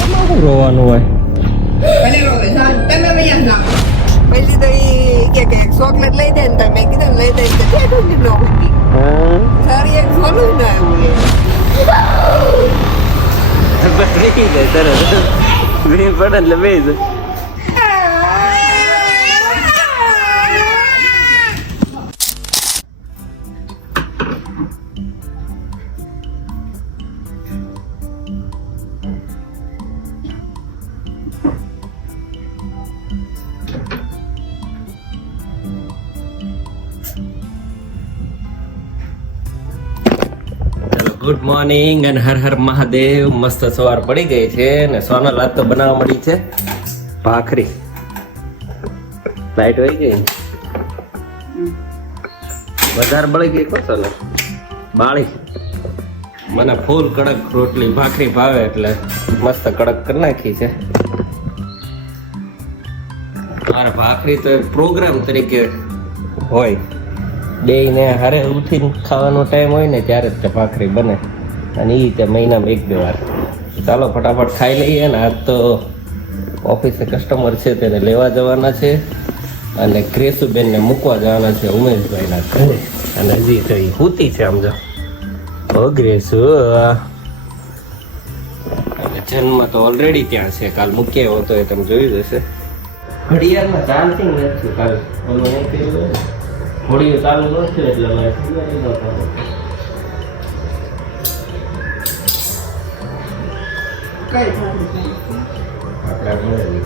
એમાં શું રોવાનું હોય? ભલે રોવે તમે વૈયા ના પછી તો ઈ કે ચોકલેટ લઈ દે ને તમે કીધું લઈ દે તો કે ઠંડી નો ઉઠી સારી એક સોનું ના આવ્યું બસ વેચી જાય તરત બે પડે એટલે બે જ ગુડ મોર્નિંગ અને હર હર મહાદેવ. મસ્ત સવાર પડી ગઈ છે ને સોનલ આજ તો બનાવવા મળી છે ભાખરી. લાઈટ વહી ગઈ વધારે બળી ગઈ કો સોનલ બાળી. મને ફૂલ કડક રોટલી ભાખરી ભાવે એટલે મસ્ત કડક કરી નાખી છે. મારે ભાખરી તો પ્રોગ્રામ તરીકે હોય, બેયને હારે ઉઠીને ખાવાનો ટાઈમ હોય ને ત્યારે જ તે ભાખરી બને અને એ તે મહિનામાં 1-2 વાર. ચાલો ફટાફટ ખાઈ લઈએ ને. આજ તો ઓફિસે કસ્ટમર છે તેને લેવા જવાના છે અને ક્રેસુબેનને મૂકવા જવાના છે ઉમેશભાઈના ઘરે. અને હજી તો એ સૂતી છે આમ જો. ઓ ગ્રેસુ અને જન્મ તો ઓલરેડી ત્યાં છે. કાલ મૂકી આવ્યો તો એ તમે જોયું હશે. ઘડિયાળમાં ચાર્જિંગ નથી કાલ ઓલું નહીં કર્યું થોડી ચાલુ ન થયું એટલે મારે ખબર ન પડે. આપણા મળેલી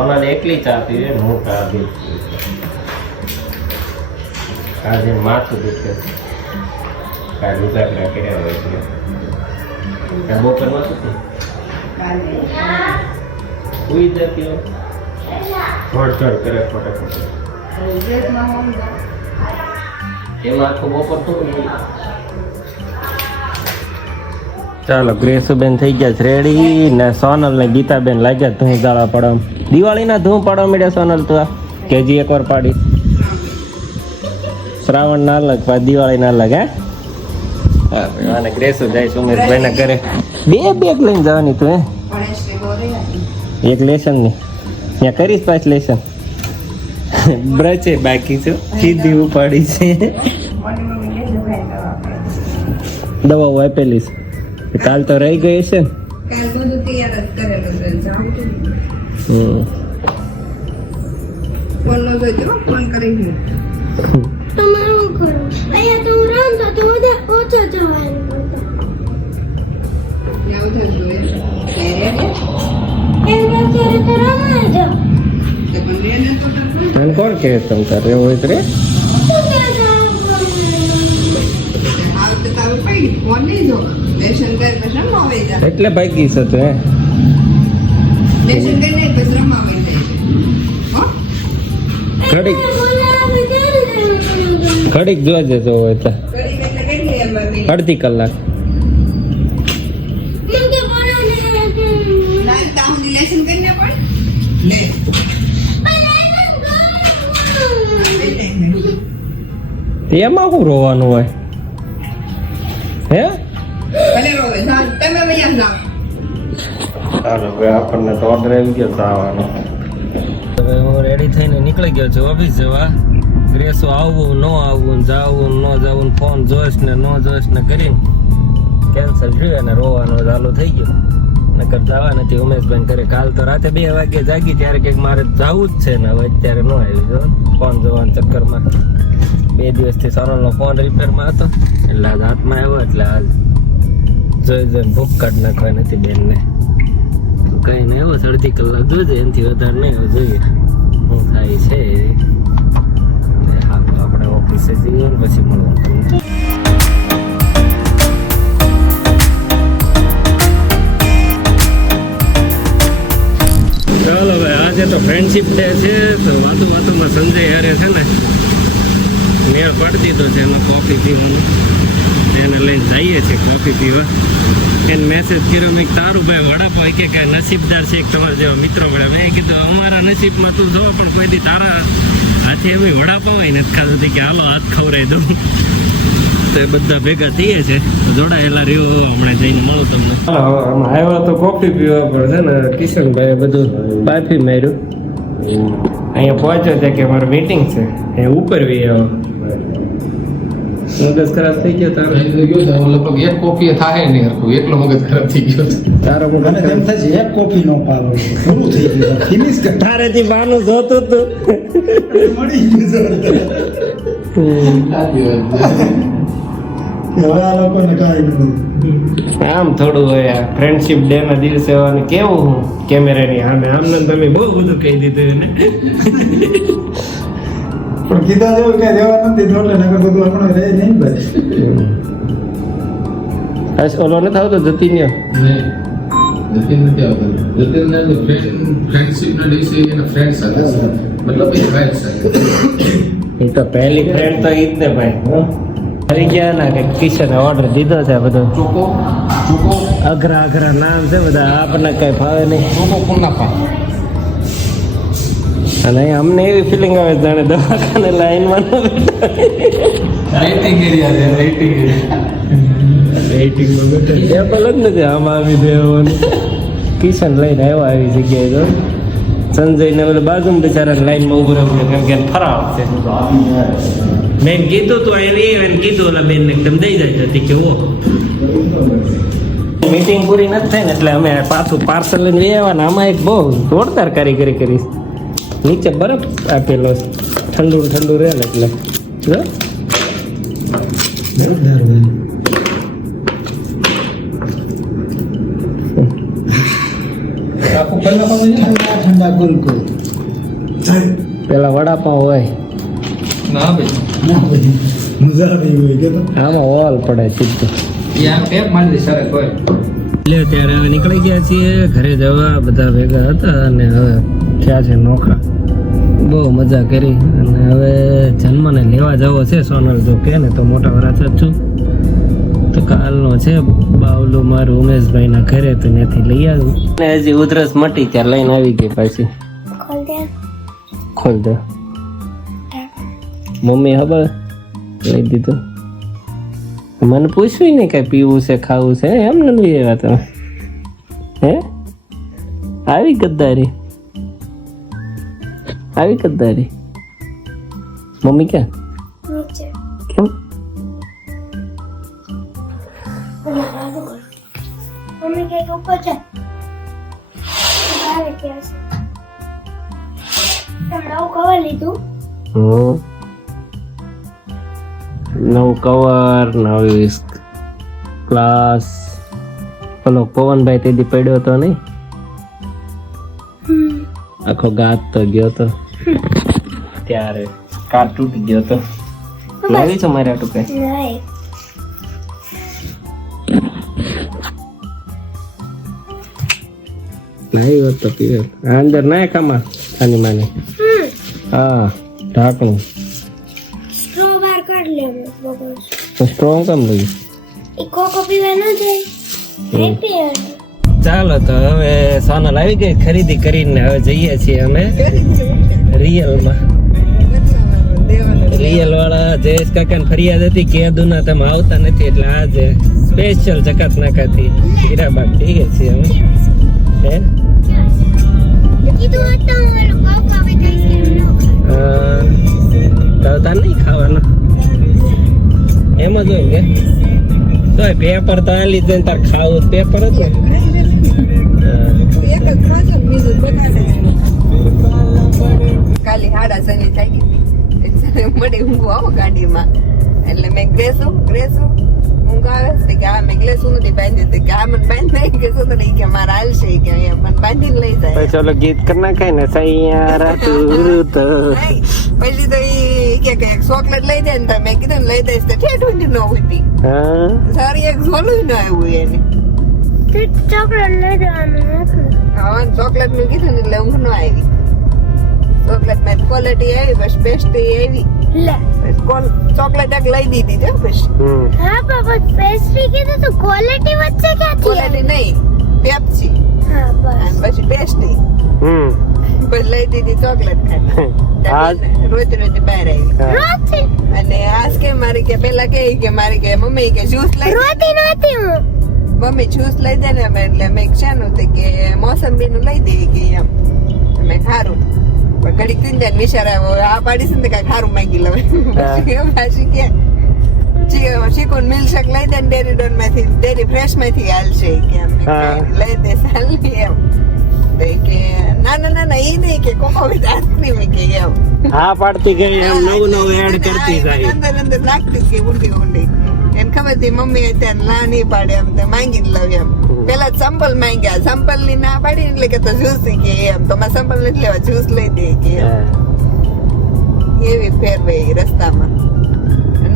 ઓનાને એકલી ચા પીવે ને હું ચા પીવું. આજે માથું દુખે કાલ ઉજાગરા કર્યા હોય છે. બપોરમાં શું સુઈ જતી હોય ઘડ કરે ફટાફટ. એમાં આખું બપોર થોડું. ચાલો ગ્રેસુબેન થઈ ગયા છે રેડી ને સોનલ ને ગીતાબેન લાગ્યા ધૂમ દાળા પડવા. દિવાળીના ધૂમ પાડવા મળ્યા સોનલ તું કેજી એકવાર પાડી. શ્રાવણ ના અલગ પાછી દિવાળી ના અલગ. હે અને ગ્રેસુ જાય સુમેશભાઈ ના ઘરે. બે બેગ લઈને જવાની તું? હે એક લેસન ની ત્યાં કરીશ પાછ લેસન. બ્રચે બાકી છે સીધી ઉપાડી છે. દવાઓ આપેલી છે કાલ તો રહી ગઈ છે ને. ફોન કરી કોણ કે તમ તારે હોય તો રે એટલે ભાગી છે તું? હે ઘડીક જોજે જો હોય તો અડધી કલાક. એમાં શું રોવાનું હોય? હે ચાલો હવે આપણને તો ઓર્ડર આવી ગયો આવવાનો. હવે હું રેડી થઈને નીકળી ગયો છું ઓફિસ જવા. ગ્રેસો આવવું ન આવવું જાવું ન જવું ફોન જોઈશ ને ન જોઈશ ને કરીને કેન્સલ થયું અને રોવાનું ચાલુ થઈ ગયું. નકર જવા નથી ઉમેશભાઈ કરે. કાલ તો રાતે 2 વાગે જાગી ત્યારે કંઈક મારે જવું જ છે ને હવે અત્યારે ન આવી ગયો ફોન જોવાના ચક્કરમાં. 2 દિવસથી સોનલનો ફોન રિપેરમાં હતો એટલે આજ હાથમાં આવ્યો એટલે આજ જોઈને ભૂખ કાઢ નાખવા નથી બેનને. કઈ ને એવો 1.5 કલાક જોજે, એનાથી વધારે નહીં જોઈએ શું થાય છે. હા આપણે ઓફિસે જઈએ ને પછી મળવા તમને. ચાલો ભાઈ આજે તો ફ્રેન્ડશિપ ડે છે તો વાતોમાં સંજય હારે છે ને મેળ પાડી દીધો છે એનો કોફી પીવાનો. એને લઈને જઈએ છીએ કોફી પીવા. એને મેસેજ કર્યો મેં તારું ભાઈ વડાપાવ કે કાંઈ નસીબદાર છે તમારા જેવા મિત્રો મળે. મેં કીધું અમારા નસીબમાં તું જો પણ કોઈ દી તારા હાથે એમ વડાપાવ નથી ખાધું કે હાલો હાથ ખવડાવી દઉં. તો એ બધા ભેગા થઈએ છે જોડાયેલા રહ્યો. હમણાં જઈને મળું તમને. આવ્યા તો કોફી પીવા પણ છે ને કિશનભાઈ બધું પાફી માર્યું. અહીંયા પહોંચ્યો છે કે મારું મીટિંગ છે એ ઉપર વી આવ્યો. મગજ ખરાબ થઈ ગયો તારો? લગભગ એક કોફી થાય નહીં હરખું, એકલો મગજ ખરાબ થઈ ગયો છે. તારો મગજ એમ થશે એક કોફી નો પાલો પૂરું થઈ ગયું ફિનિશ કર તારેથી બાનું જોતું તું મળી ગયું હવે આ લોકોને કાંઈ નથી. આમ થોડું હોય આ ફ્રેન્ડશિપ ડે ના દિવસે અને કેવું હું કેમેરાની સામે આમને તમે બહુ બધું કહી દીધું એને. પણ કીધા જેવું કઈ રહેવા નથી તો એટલે નગર બધું હમણાં રહે નહીં ભાઈ. ઓલો નથી આવતો જતીન જતીન નથી આવતો. જતીનના જે ફ્રેન્ડશિપના દિવસે એના ફ્રેન્ડ સાથે છે. મતલબ એ ફ્રેન્ડ સાથે. એ તો પહેલી ફ્રેન્ડ તો ઈ જ ને ભાઈ. ફરી ગયા ના કે કિશને ઓર્ડર દીધો છે બધો. ચોકો અઘરા નામ છે બધા, આપણને કઈ ફાવે નહીં. ચોકો પૂર્ણા પા. અને અમને એવી ફિલિંગ આવે જાણે દવાખાને લાઈનમાં રાઇટિંગ એરિયા છે, રાઇટિંગ વેઇટિંગમાં બેઠો ટેબલ જ નથી આમાં આવી દેવાનું. કિશન લઈને આવ્યો આવી જગ્યાએ તો સંજયને ઓલે બાજુમાં બિચારા લાઈનમાં ઉભું રહેવું કેમ કે ફરાવ છે. મેં કીધું તો એને કીધું ઓલા બેન ને તમે દઈ જાય હતી કે ઓ મીટિંગ પૂરી નથી થઈ ને એટલે અમે પાછું પાર્સલ લઈને લઈ આવવાના. આમાં એક બહુ જોરદાર કારીગરી કરીશ. નીચે બરફ આપેલો છે, ઠંડુ રહે ને એટલે જો જોરદાર ભાઈ. આખું પહેલા પણ ઠંડા ઠંડા ગુલકુલ પેલા વડાપાવ હોય ના ભાઈ ના ભાઈ મજા આવી હોય કે તો આમાં ઓલ પડે સીધું. એ આમ ટેપ મારી દે સરસ હોય. એટલે ત્યારે હવે નીકળી ગયા છીએ ઘરે જવા. બધા ભેગા હતા અને હવે થયા છે નોખા. બહુ મજા કરી અને હવે જન્મને લેવા જવો છે. સોનલ જો કે ને તો મોટા વરાછ જ છું તો કાલનો છે બાવલું મારું ઉમેશભાઈના ઘરે તો ત્યાંથી લઈ આવ્યું. ને હજી ઉધરસ મટી ત્યાં લઈને આવી ગઈ પાછી. ખોલ દે મમ્મી ખબર લઈ દીધું. મને પૂછ્યું ને કઈ પીવું છે ખાવું છે એમ ને લઈ આવ્યા તમે? હે આવી ગદ્દારી મમ્મી ક્યાં કેમ? મમ્મી કઈક ઉપર છે આવે કે છે તમને આવું કવર લીધું નવું કવર નવી ક્લાસ. પેલો પવનભાઈ તેથી પડ્યો હતો નહીં, આખો ગાત તો ગયો તો ત્યારે કાર તૂટી ગયો તો. લાવી છો મારે આટું કઈ? નહીં નહીં હોત તો પીવે. આ અંદર ના ખામાં આની માને. હા ઢાંકણું સ્ટ્રો બાર કાઢ લેવો બગોસ સ્ટ્રોંગ કેમ લઈ? એ કોકો પીવા ન જાય હેપી ચાલો તો હવે સોનલ આવી ગઈ ખરીદી કરીને હવે જઈએ છીએ અમે રિયલમાં. રિયલ વાળા જયેશ કાકાને ફરિયાદ હતી કે દુના તમે આવતા નથી એટલે આજે સ્પેશિયલ જકાત નાકાથી હીરાબાગ થઈ ગયા છીએ અમે. હે કીધું હતું ઓલો કોકો આવે તો તાર નહીં ખાવાનું એમ જ હોય કે તો પેપર તો આ લીધે તાર ખાવું પેપર જ એક જ પ્રોજેક્ટ બીજું બગાડે. કાલે 6:30 થઈ ગઈ મળી ઊંઘ આવો ગાડીમાં એટલે મેં ગ્રેસું ઊંઘ આવે છે કે આ મેં ગ્લેસું નથી બાંધી હતી કે આ મને બાંધી નહીં કે શું નહીં કે મારા હાલશે કે અહીંયા મને બાંધીને લઈ જાય. પછી ઓલો ગીત કરી નાખાય ને સૈયારા તું તો પછી તો ઈ કે એક ચોકલેટ લઈ દે ને તો મેં કીધું લઈ દઈશ તો ઠેઠ ઊંધી ન હતી હા સારી એક ઝોલું ન આવ્યું એને. ચોકલેટ લઈ દેવાનું નથી હા ચોકલેટ નું કીધું ને એટલે ઊંઘ ન આવી. ચોકલેટ માં ક્વોલિટી આવી બસ બેસ્ટ આવી લે ચોકલેટ એક લઈ દીધી છે પછી હા પાપા પેસ્ટ્રી કીધું તો ક્વોલિટી વચ્ચે ક્યાંથી ક્વોલિટી નહીં પેપ્સી હા અને બસ પછી પેસ્ટ્રી પછી લઈ દીધી ચોકલેટ ખાધી રોજ રોજ બહાર આવી રોતી અને આજ કે મારી કે પેલા કે મારી કે મમ્મી કે જ્યુસ લઈ રોતી નહોતી હું મમ્મી જ્યુસ લઈ દે ને એટલે મેં શાનું તે કે મોસંબી નું લઈ દે કે એમ મેં ખારું પણ ઘડીક થઈ જાય વિચાર આવ્યો આ પાડીશ ને કઈ ખારું માંગી લઉં પાછી કે ચીકુન મિલ્કશેક લઈ દે ને ડેરી ડોન માંથી ડેરી ફ્રેશ માંથી હાલશે કે એમ લઈ દે સાલી એમ તો કે ના ઈ નહીં કે કોકો વિથ આઈસ્ક્રીમ કે એમ હા પાડતી ગઈ એમ નવું એડ કરતી જાય અંદર નાખતી કે ઊંડી એને ખબર હતી મમ્મી અત્યારે ના નહીં પાડે એમ તો માંગી લઉં એમ પેલા સંપલ માંગ્યા સંપલ ની ના પાડી એટલે કે તો જ્યુસ કે એમ તો મારે સંપલ નથી લેવા જ્યુસ લઈ દે કે એવી ફેરવાઈ રસ્તામાં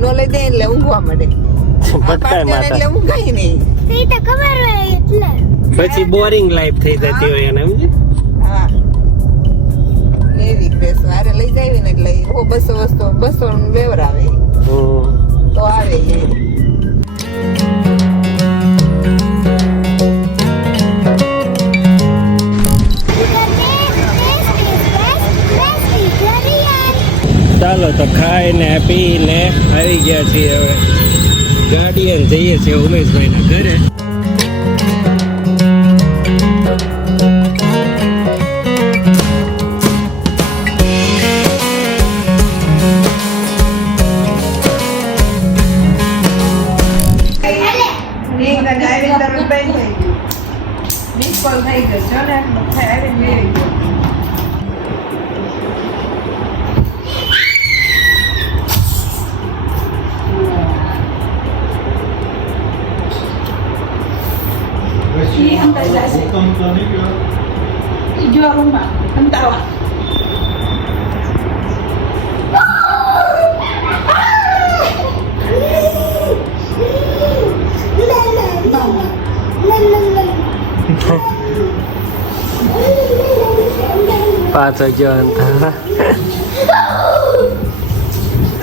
નો લઈ દે એટલે ઊંઘવા મળે એટલે ઊંઘાય નહીં તે તો ખબર હોય એટલે પછી બોરિંગ લાઈફ થઈ જતી હોય એને સમજી હા એવી ક્રેસ અરે લઈ જાય ને એટલે ઓ 200 નું લેવર આવે તો આવે એ ચાલો તો ખાઈને પીને આવી ગયા છીએ હવે ગાડીએ જઈએ છીએ ઉમેશભાઈના ઘરે હુકમ તો નહીં ગયો પાછો ગયો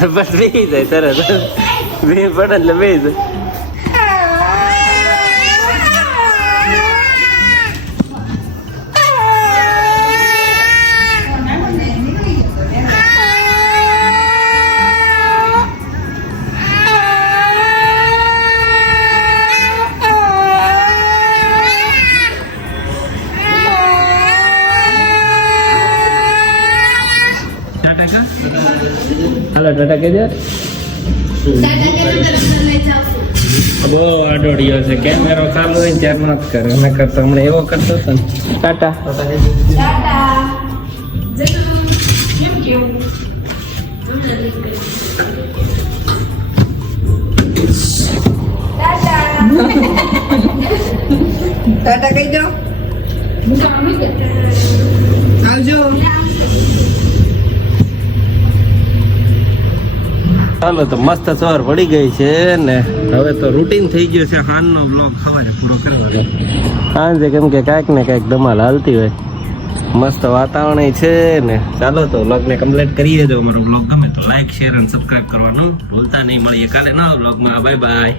બસ બેસી જાય તરત બે પડે એટલે બેસી જાય હાલો ટાટા કહી દે બહુ આડોડિયો છે કેમેરો ચાલુ હોય ત્યારે નથી કરે અમે કરતો હમણાં એવો કરતો હતો ને ટાટા ટાટા કહી દો આવજો ચાલો તો મસ્ત સવાર પડી ગઈ છે ને હવે તો રૂટીન થઈ ગયું છે હાનનો બ્લોગ સવારે પૂરો કરવાનો સાંજે કેમ કે કાંઈક ને કાંઈક ધમાલ હાલતી હોય મસ્ત વાતાવરણ છે ને ચાલો તો બ્લોગને કમ્પ્લીટ કરી દેજો અમારો બ્લોગ ગમે તો લાઈક શેર અને સબસ્ક્રાઇબ કરવાનું ભૂલતા નહીં મળીએ કાલે નવા બ્લોગમાં બાય બાય